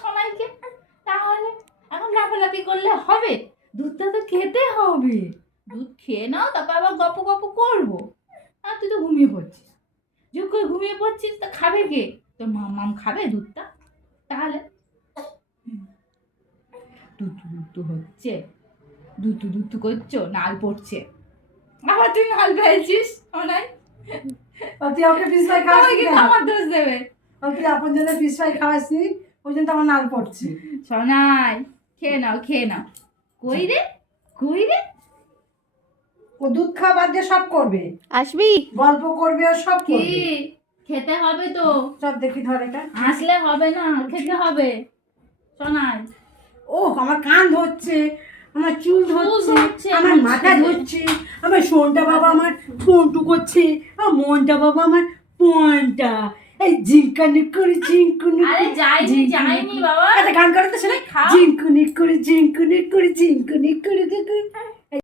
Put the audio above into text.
সোনাইকে, তাহলে এখন লাফালাফি করলে হবে? দুধটা তো খেতে হবে, দুধ খেয়ে নাও, তারপর আবার গপ গপ করবো। আর তুই তো ঘুমিয়ে পড়ছিস, যোগ করে ঘুমিয়ে পড়ছিস, তা খাবে কে? তোর মাম খাবে দুধটা? তাহলে দুধ হচ্ছে, দুধ করছো, নাল পড়ছে, আবার তুই নাল ফেলছিস সোনাই। তুই আমাকে ফিস ফ্রাই খাওয়াস কিন্তু আমার দোষ দেবে। তুই আপন জন্য ফিস ফ্রাই খাওয়াসনি, ওই জন্য তো আমার নাল পড়ছে। সোনাই খেয়ে নাও, খেয়ে নাও। কই রে, কই রে? ও দুধ খাওয়া বাদ দিয়ে সব করবে, আসবি? গল্প করবে, ও সব কি করবে। খেতে হবে তো? সব দেখি ধর এটা। আসলে হবে না, খেতে হবে সোনাই। ও আমার কান ধরছে, আমার চুল ধরছে, ধরছে, আমার আমার মাথা ছেলে। ধরছে, আমার শোনটা বাবা আমার ফোনটু করছে, আমার মনটা বাবা আমার পনটা এই ঝিঙ্কানি করে ঝিঙ্কুনি আরে যাইনি বাবা। আচ্ছা গান করে তো শোনাই। খাও। ঝিঙ্কুনি করে ঝিঙ্কুনি করে ঝিঙ্কুনি করে